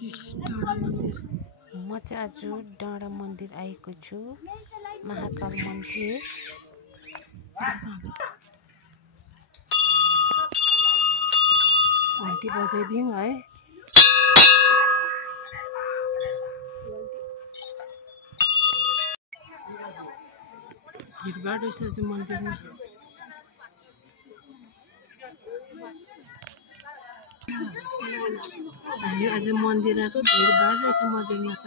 डाँडा मन्दिर म चाहिँ आज डाँडा मन्दिर आएको छु। महाकाल मन्दिर घन्टी बजाइदिउँ है। भिडभाड रहेछ आज मन्दिरमा। हामी आज मन्दिर आएको, भिडभाड रहेछ मन्दिरमा त।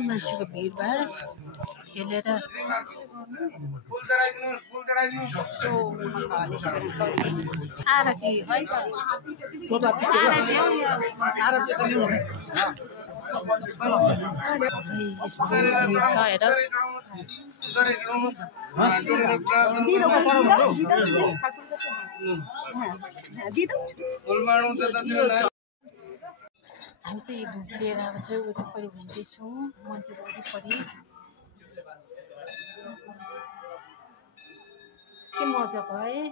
मान्छेको भिडभाड खेलेर हामी चाहिँ धुप लिएर अब चाहिँ वरिपरि घुम्दैछौँ मन्दिर वरिपरि। के मजाको है।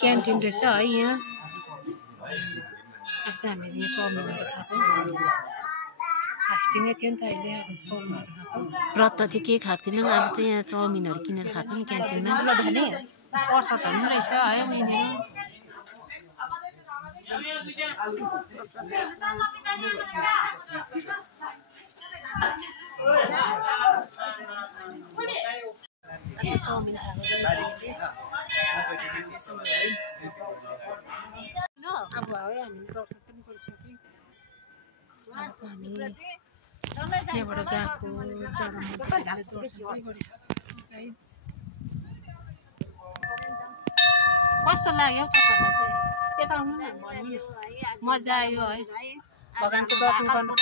क्यान्टिन रहेछ है यहाँ। अब चाहिँ हामीले चाउमिनहरू खाएको, फास्टिङै थियो नि त अहिले। अब चाउमिनहरू खाएको, व्रत थियो केही खाएको थिएन। अब चाहिँ यहाँ चाउमिनहरू किनेर खाएको नि क्यान्टिनमा। प्रसादहरू पनि रहेछ है उनीहरू। चाउमिन खाएको अब है हामी दर्शन पनि गरिसक्यौँ। अब चाहिँ हामी त्यहाँबाट गएको डाँडा मन्दिरले दर्शन पनि गरिसक्यौँ। कस्तो लाग्यो तपाईँहरूलाई चाहिँ? यता आउनु न, मजा आयो है भगवानको दर्शन गर्नु।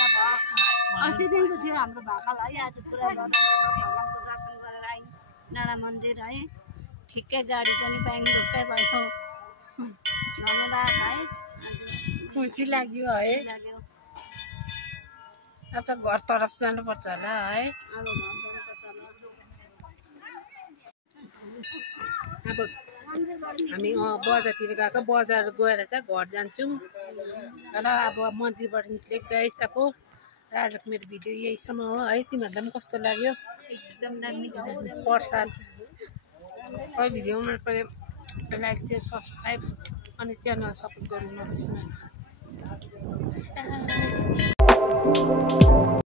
अस्तिदेखिको थियो हाम्रो भाकाल है। आज पुरा भगवानको दर्शन गरेर आयौँ डाँडा मन्दिर है। ठिकै गाडी पनि पायौँ, ढुक्कै भयो। धन्यवाद है। खुसी लाग्यो है। अब चाहिँ घर तरफ जानुपर्छ होला है। अब हामी बजारतिर गएको, बजार गएर चाहिँ घर जान्छौँ र अब मन्दिरबाट निक्लेको गाइस। अब आजको मेरो भिडियो यहीसम्म हो है। तिमीहरूलाई पनि कस्तो लाग्यो? एकदम दामी प्रसाद खै भिडियो मन पऱ्यो लाइक शेयर सब्सक्राइब अनि च्यानल सपोर्ट गर्नु नबिर्सनु।